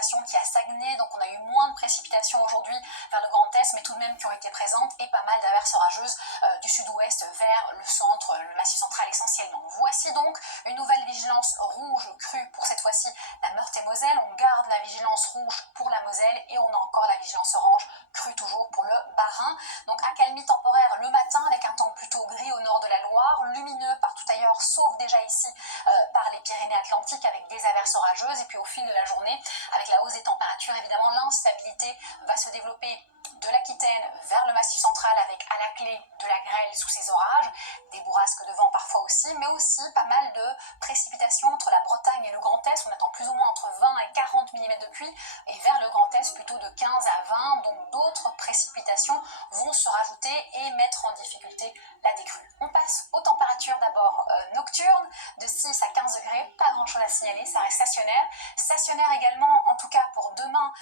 information qu'il y a Saguenay, donc on a eu moins de précipitations aujourd'hui vers le Grand Est, mais tout de même qui ont été présentes, et pas mal d'averses orageuses du sud-ouest vers le centre, le Massif central essentiellement. Voici donc une nouvelle vigilance rouge crue pour cette fois-ci la Meurthe-et-Moselle. On garde la vigilance rouge pour la Moselle et on a encore la vigilance orange crue toujours pour le Bas-Rhin. Donc accalmie temporaire le matin avec un temps plutôt gris au nord de la Loire, lumineux partout ailleurs sauf déjà ici par les Pyrénées-Atlantiques avec des averses orageuses, et puis au fil de la journée avec la hausse des températures évidemment l'instabilité va se développer de l'Aquitaine vers le Massif central avec à la clé de la grêle sous ces orages, des bourrasques de vent parfois aussi, mais aussi pas mal de précipitations entre la Bretagne et le Grand Est. On attend plus ou moins entre 20 et 40 mm de pluie, et vers le Grand Est plutôt de 15 à 20, donc d'autres précipitations vont se rajouter et mettre en difficulté la décrue. On passe aux températures d'abord nocturnes, de 6 à 15 degrés, pas grand chose à signaler, ça reste stationnaire également en tout cas pour demain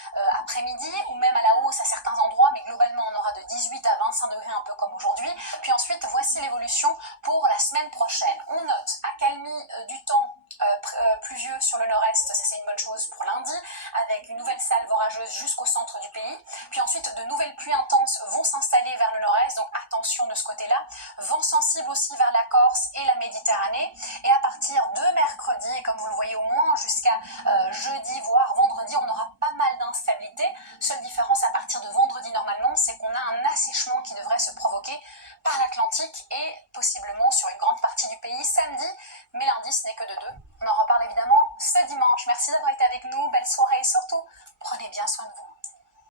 après-midi, ou même à la hausse à certains endroits, mais globalement on aura de 18 à 25 degrés un peu comme aujourd'hui. Puis ensuite voici l'évolution pour la semaine prochaine. On note accalmie du temps pluvieux sur le nord-est, ça c'est une bonne chose pour lundi, avec une nouvelle salve orageuse jusqu'au centre du pays. Puis ensuite de nouvelles pluies intenses vont s'installer vers le nord-est, donc attention de ce côté-là. Vent sensible aussi vers la Corse et la Méditerranée, et à partir de mercredi, et comme vous le voyez au moins jusqu'à jeudi voire vendredi, on aura pas mal d'instabilité. Seule différence à partir de vendredi normalement, c'est qu'on a un assèchement qui devrait se provoquer par l'Atlantique et possiblement sur une grande partie du pays samedi, mais lundi ce n'est que de 2. On en reparle évidemment ce dimanche. Merci d'avoir été avec nous, belle soirée et surtout prenez bien soin de vous.